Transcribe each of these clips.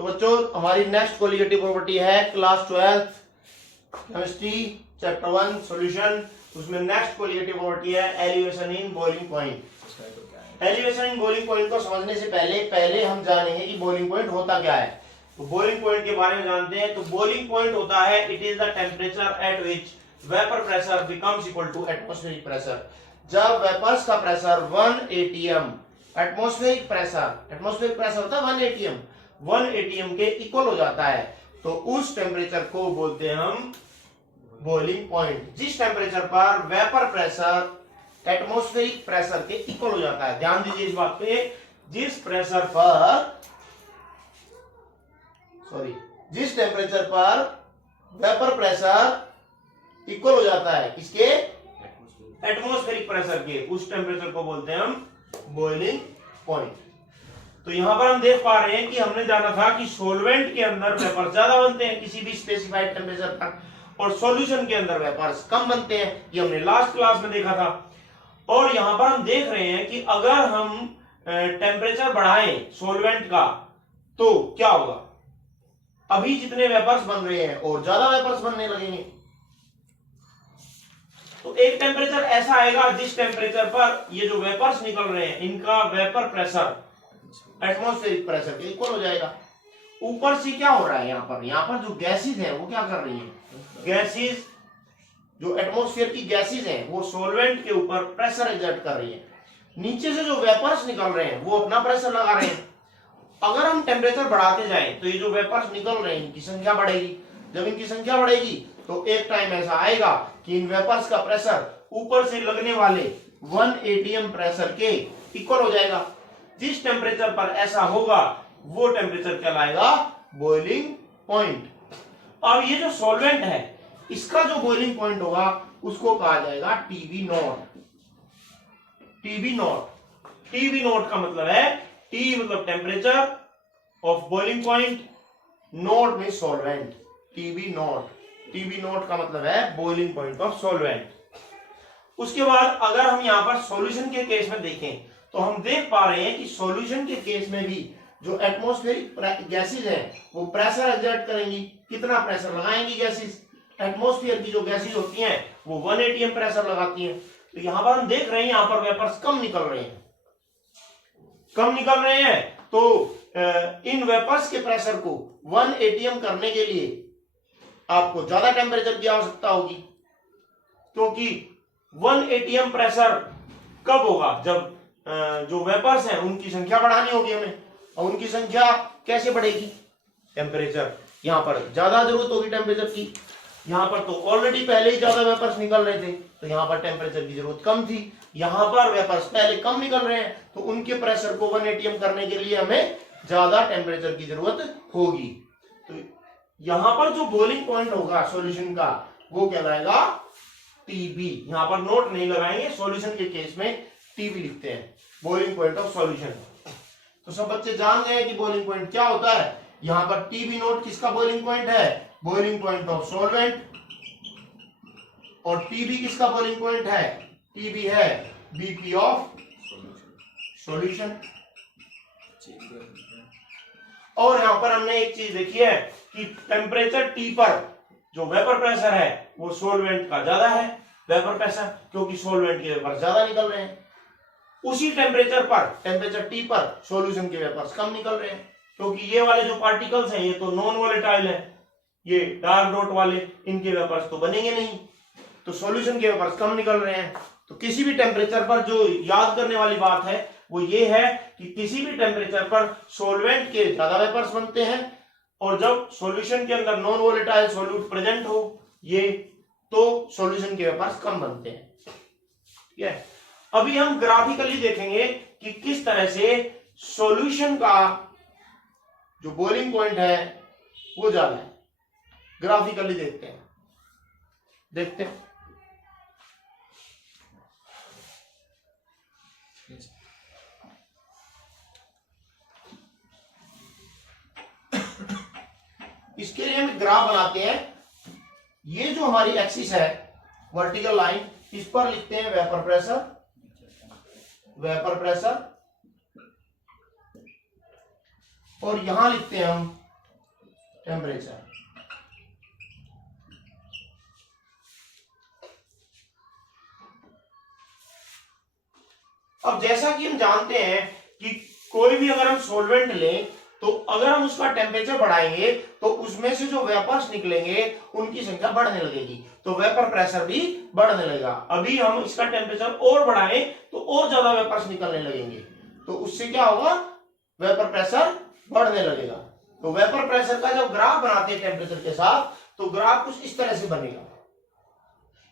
तो बच्चों हमारी नेक्स्ट कोलिगेटिव प्रॉपर्टी है क्लास 12 केमिस्ट्री चैप्टर 1 सॉल्यूशन। उसमें नेक्स्ट कोलिगेटिव प्रॉपर्टी है elevation in boiling point. Elevation in boiling point को समझने से पहले हम जानेंगे कि बॉइलिंग पॉइंट होता क्या है। तो बॉइलिंग पॉइंट के बारे में जानते हैं। तो बॉइलिंग पॉइंट होता है it is the temperature at which vapour pressure becomes equal to atmospheric pressure. जब वेपर्स का प्रेशर 1 atm एटमॉस्फेरिक प्रेशर होता है 1 atm के इक्वल हो जाता है, तो उस टेम्परेचर को बोलते हैं हम बॉइलिंग पॉइंट। जिस टेम्परेचर पर वेपर प्रेशर एटमॉस्फेरिक प्रेशर के इक्वल हो जाता है, ध्यान दीजिए इस बात पे, जिस टेम्परेचर पर वेपर प्रेशर इक्वल हो जाता है किसके, एटमॉस्फेरिक प्रेशर के, उस टेम्परेचर को बोलते हैं हम बॉइलिंग पॉइंट। तो यहां पर हम देख पा रहे हैं कि हमने जाना था कि सॉल्वेंट के अंदर वेपर ज्यादा बनते हैं किसी भी स्पेसिफाइड टेम्परेचर पर, और सॉल्यूशन के अंदर वेपर्स कम बनते हैं, ये हमने लास्ट क्लास में देखा था। और यहां पर हम देख रहे हैं कि अगर हम टेम्परेचर बढ़ाएं सॉल्वेंट का तो क्या होगा, अभी जितने वेपर्स बन रहे हैं और ज्यादा वेपर्स बनने लगेंगे। तो एक टेम्परेचर ऐसा आएगा जिस टेम्परेचर पर ये जो वेपर्स निकल रहे हैं इनका वेपर प्रेशर एटमॉस्फेरिक प्रेशर के इक्वल हो जाएगा। ऊपर से क्या हो रहा है, यहाँ पर जो गैसेस हैं वो क्या कर रही हैं, गैसेस जो एटमॉस्फेयर की गैसेस हैं वो सॉल्वेंट के ऊपर प्रेशर एक्सर्ट कर रही है। नीचे से जो वेपर्स निकल रहे हैं वो अपना प्रेशर लगा रहे हैं। अगर हम टेम्परेचर बढ़ाते जाएं तो ये जो वेपर्स निकल रहे हैं इनकी संख्या बढ़ेगी। जब इनकी संख्या बढ़ेगी तो एक टाइम ऐसा आएगा कि इन वेपर्स का प्रेशर ऊपर से लगने वाले 1 atm प्रेशर के इक्वल हो जाएगा। जिस टेम्परेचर पर ऐसा होगा वो टेम्परेचर कहलाएगा बॉइलिंग पॉइंट। अब ये जो सॉल्वेंट है इसका जो बॉइलिंग पॉइंट होगा उसको कहा जाएगा टीबी नॉट। टीबी नॉट का मतलब है, टी मतलब temperature of boiling point, not में सॉल्वेंट, टीबी नॉट का मतलब है बॉइलिंग पॉइंट ऑफ सॉल्वेंट। उसके बाद अगर हम यहां पर सॉल्यूशन के केस में देखें तो हम देख पा रहे हैं कि सॉल्यूशन के केस में भी जो एटमॉस्फेरिक गैसेस हैं वो प्रेशर एक्सर्ट करेंगी। कितना प्रेशर लगाएंगी गैसेस, एटमॉस्फेयर की जो गैसेस होती हैं वो 1 atm प्रेशर लगाती हैं। तो यहां पर हम देख रहे हैं यहां पर वेपर्स कम निकल रहे हैं, तो इन वेपर्स के प्रेशर को 1 atm करने के लिए आपको ज्यादा टेम्परेचर की आवश्यकता होगी, क्योंकि 1 atm प्रेशर कब होगा, जब जो वेपर्स हैं उनकी संख्या बढ़ानी होगी हमें। और उनकी संख्या कैसे बढ़ेगी, टेम्परेचर यहां पर ज्यादा जरूरत होगी टेम्परेचर की। यहां पर तो ऑलरेडी पहले ही ज्यादा वेपर्स निकल रहे थे तो यहां पर टेम्परेचर की जरूरत कम थी। यहां पर वेपर्स पहले कम निकल रहे हैं तो उनके प्रेशर को 1 atm करने के लिए हमें ज्यादा टेम्परेचर की जरूरत होगी। तो यहां पर जो बॉइलिंग पॉइंट होगा सॉल्यूशन का वो कहलाएगा टीबी। यहां पर नोट नहीं लगाएंगे, सॉल्यूशन के केस में टीबी लिखते हैं, बॉइलिंग पॉइंट ऑफ सॉल्यूशन। तो सब बच्चे जान गए कि बॉइलिंग पॉइंट क्या होता है। यहां पर टीबी नोट किसका बॉइलिंग पॉइंट है, बॉइलिंग पॉइंट ऑफ सॉल्वेंट। और टीबी किसका बॉइलिंग पॉइंट है, टीबी है बीपी ऑफ सॉल्यूशन। और यहां पर हमने एक चीज देखी है कि टेम्परेचर टी पर जो वेपर प्रेशर है वो सॉल्वेंट का ज्यादा है वेपर प्रेशर, क्योंकि सॉल्वेंट के वेपर ज्यादा निकल रहे हैं। उसी टेम्परेचर टी पर सॉल्यूशन के वेपर्स कम निकल रहे हैं, क्योंकि ये वाले जो पार्टिकल्स हैं ये तो नॉन वोलेटाइल है, ये डार्क डॉट वाले इनके वेपर्स तो बनेंगे नहीं, तो सॉल्यूशन के वेपर्स कम निकल रहे हैं। तो किसी भी टेम्परेचर पर जो याद करने वाली बात है वो ये है कि किसी भी टेम्परेचर पर सॉल्वेंट के ज्यादा वेपर्स बनते हैं, और जब सॉल्यूशन के अंदर नॉन वोलेटाइल सॉल्यूट प्रेजेंट हो ये तो सॉल्यूशन के वेपर्स कम बनते हैं। ठीक है, अभी हम ग्राफिकली देखेंगे कि किस तरह से सॉल्यूशन का जो बॉइलिंग पॉइंट है वो ज्यादा है। ग्राफिकली देखते हैं। इसके लिए हम ग्राफ बनाते हैं। ये जो हमारी एक्सिस है वर्टिकल लाइन, इस पर लिखते हैं वेपर प्रेशर, और यहां लिखते हैं हम टेम्परेचर। अब जैसा कि हम जानते हैं कि कोई भी अगर हम सॉल्वेंट लें तो अगर हम उसका टेम्परेचर बढ़ाएंगे तो उसमें से जो वेपर्स निकलेंगे उनकी संख्या बढ़ने लगेगी, तो वेपर प्रेशर भी बढ़ने लगेगा। अभी हम इसका टेम्परेचर और बढ़ाएं तो और ज्यादा वेपर्स निकलने लगेंगे, तो उससे क्या होगा, वेपर प्रेशर बढ़ने लगेगा। तो वेपर प्रेशर का जब ग्राफ बनाते हैं टेम्परेचर के साथ तो ग्राफ कुछ इस तरह से बनेगा।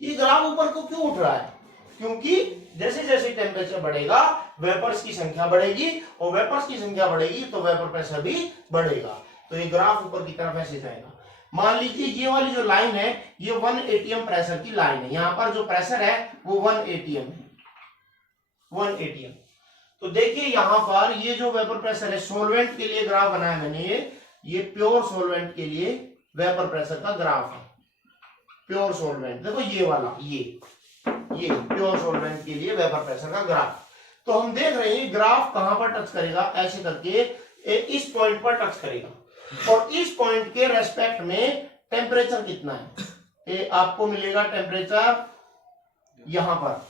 ये ग्राफ ऊपर को क्यों उठ रहा है, क्योंकि जैसे जैसे टेम्परेचर बढ़ेगा वेपर्स की संख्या बढ़ेगी, और वेपर्स की संख्या बढ़ेगी तो वेपर प्रेशर भी बढ़ेगा। तो ये ग्राफ ऊपर की तरफ ऐसे जाएगा। मान लीजिए ये वाली जो लाइन है ये 1 atm प्रेशर की लाइन है, यहां पर जो प्रेशर है वो 1 atm है, 1 atm। तो देखिए यहां पर ये जो वेपर प्रेशर है, सोलवेंट के लिए ग्राफ बनाया मैंने, ये प्योर सोलवेंट के लिए वेपर प्रेशर का ग्राफ है। प्योर सोलवेंट देखो ये वाला, ये प्योर सॉल्वेंट के लिए वेपर प्रेशर का ग्राफ। तो हम देख रहे हैं ग्राफ कहां पर टच करेगा, ऐसे करके इस पॉइंट पर टच करेगा, और इस पॉइंट के रेस्पेक्ट में टेम्परेचर कितना है, आपको मिलेगा टेम्परेचर यहां पर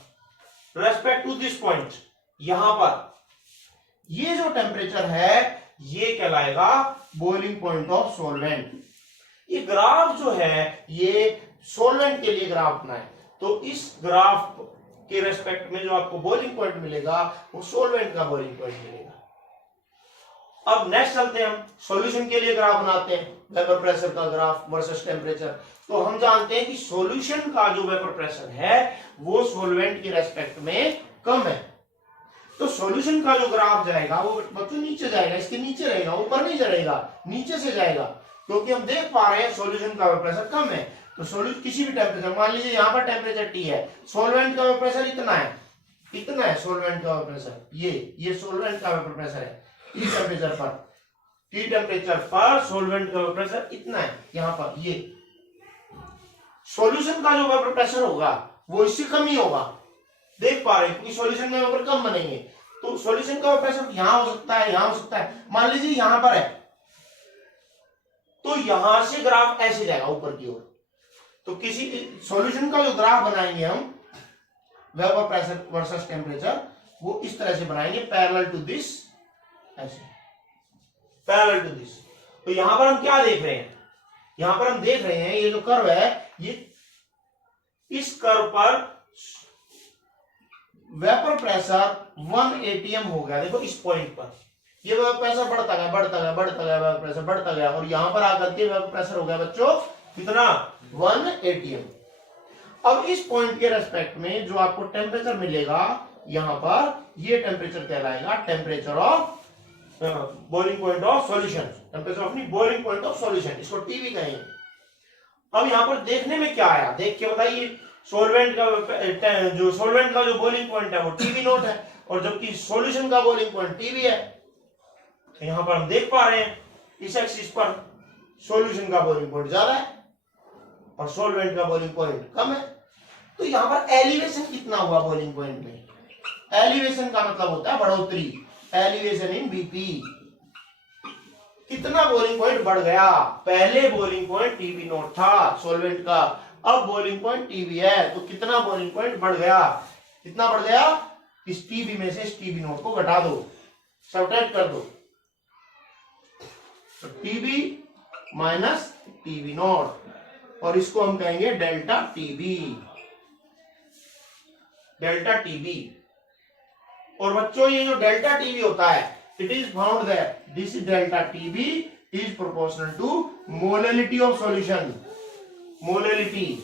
रेस्पेक्ट टू दिस पॉइंट, यहां पर ये जो टेम्परेचर है ये कहलाएगा बॉइलिंग पॉइंट ऑफ सॉल्वेंट। ये ग्राफ जो है ये सॉल्वेंट के लिए ग्राफ बनाए, तो इस ग्राफ के रेस्पेक्ट में जो आपको बॉइलिंग पॉइंट मिलेगा वो सॉल्वेंट का बॉइलिंग पॉइंट मिलेगा। अब नेक्स्ट चलते हैं, हम सॉल्यूशन के लिए ग्राफ बनाते हैं, वेपर प्रेशर का ग्राफ वर्सेस टेम्परेचर। तो हम जानते हैं कि सॉल्यूशन का जो वेपर प्रेशर है वो सॉल्वेंट के रेस्पेक्ट में कम है, तो सॉल्यूशन का जो ग्राफ जाएगा वो बच्चों नीचे जाएगा, इसके नीचे रहेगा, ऊपर नहीं जाएगा, नीचे से जाएगा, क्योंकि हम देख पा रहे हैं सॉल्यूशन का वेपर प्रेशर कम है। तो सॉल्यूशन किसी भी टेम्परेचर, मान लीजिए यहाँ पर टेम्परेचर T है, सॉल्वेंट का वेपर प्रेशर इतना है सॉल्वेंट का वेपर प्रेशर, ये सॉल्वेंट का वेपर प्रेशर है, T टेम्परेचर पर सॉल्वेंट का वेपर प्रेशर इतना है। यहाँ पर ये सॉल्यूशन का जो वेपर प्रेशर होगा वो इससे कम ही होगा, देख पा रहे हैं, क्योंकि सॉल्यूशन में वेपर कम बनेंगे, तो सॉल्यूशन का वेपर प्रेशर यहाँ हो सकता है, यहाँ हो सकता है। मान लीजिए यहाँ पर है तो यहां से ग्राफ ऐसे जाएगा ऊपर की ओर, तो किसी सॉल्यूशन का जो ग्राफ बनाएंगे हम वेपर प्रेशर वर्सेस टेम्परेचर, वो इस तरह से बनाएंगे, पैरेलल टू दिस, ऐसे पैरेलल टू दिस। तो यहां पर हम क्या देख रहे हैं, यहां पर हम देख रहे हैं ये जो कर्व है, ये इस कर्व पर वेपर प्रेशर 1 atm हो गया। देखो इस पॉइंट पर ये वेपर प्रेशर बढ़ता गया वेपर प्रेशर बढ़ता गया, और यहां पर आकर के वेपर प्रेशर हो गया बच्चों कितना, 1 atm। अब इस पॉइंट के रेस्पेक्ट में जो आपको टेम्परेचर मिलेगा यहां पर, ये टेम्परेचर कहलाएगा temperature of boiling point of solution, temperature of boiling point of solution, इसको टीबी कहेंगे। अब यहां पर देखने में क्या आया, देख के बताइए, सॉल्वेंट का जो बॉइलिंग पॉइंट है वो टीबी नॉट है, और जबकि सॉल्यूशन का बॉइलिंग पॉइंट टीबी है। तो यहां पर हम देख पा रहे हैं इस एक्सिस पर सॉल्यूशन का बॉइलिंग पॉइंट ज्यादा है और सॉल्वेंट का बॉइलिंग पॉइंट कम है। तो यहां पर एलिवेशन कितना हुआ बॉइलिंग पॉइंट में, एलिवेशन का मतलब होता है बढ़ोतरी, एलिवेशन इन बीपी, कितना बॉइलिंग पॉइंट बढ़ गया, पहले बॉइलिंग पॉइंट टीबी नॉट था सॉल्वेंट का, अब बॉइलिंग पॉइंट टीबी है, तो कितना बॉइलिंग पॉइंट बढ़ गया, कितना बढ़ गया, इस टीबी में से इस टीबी नॉट को घटा दो, सब्ट्रैक्ट कर दो, तो टीबी माइनस टीबी नॉट, और इसको हम कहेंगे डेल्टा टीबी, डेल्टा टीबी। और बच्चों ये जो डेल्टा टीबी होता है, it is found that this delta TB is proportional to molality of solution, molality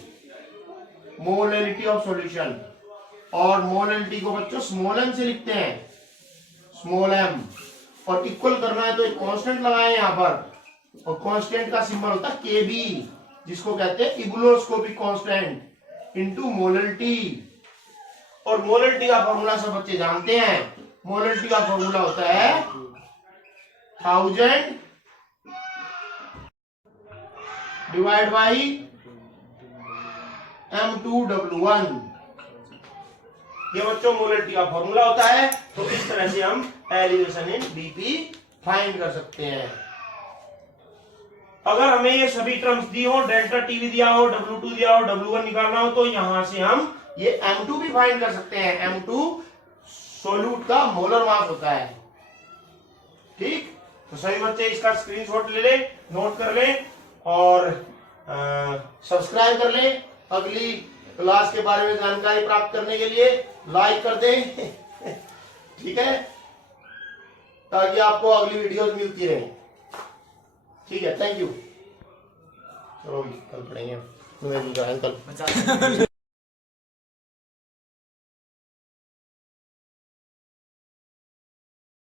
of solution, और मोलैलिटी को बच्चों स्मॉल m से लिखते हैं, स्मॉल m, और इक्वल करना है तो एक कांस्टेंट लगाए यहां पर, और कांस्टेंट का सिंबल होता है Kb, जिसको कहते हैं इबुलोस्कोपिक कांस्टेंट इनटू मोलैलिटी। और मोलैलिटी का फॉर्मूला सब बच्चे जानते हैं, मोलैलिटी का फॉर्मूला होता है 1000 डिवाइड बाई M2W1, ये बच्चों मोलैलिटी का फॉर्मूला होता है। तो इस तरह से हम एलिवेशन इन बीपी फाइंड कर सकते हैं। अगर हमें ये सभी टर्म्स दी हो, डेल्टा टीवी दिया हो, W2 दिया हो, W1 निकालना हो, तो यहां से हम ये M2 भी फाइंड कर सकते हैं। M2 सोल्यूट का मोलर मास होता है। ठीक, तो सभी बच्चे इसका स्क्रीनशॉट ले लें, नोट कर लें और सब्सक्राइब कर लें। अगली क्लास के बारे में जानकारी प्राप्त करने के लिए लाइक कर दें। ठीक है, ताकि आपको अगली वीडियोस मिलती रहे। ठीक है, थैंक यू। चलो कल पढ़ेंगे, कल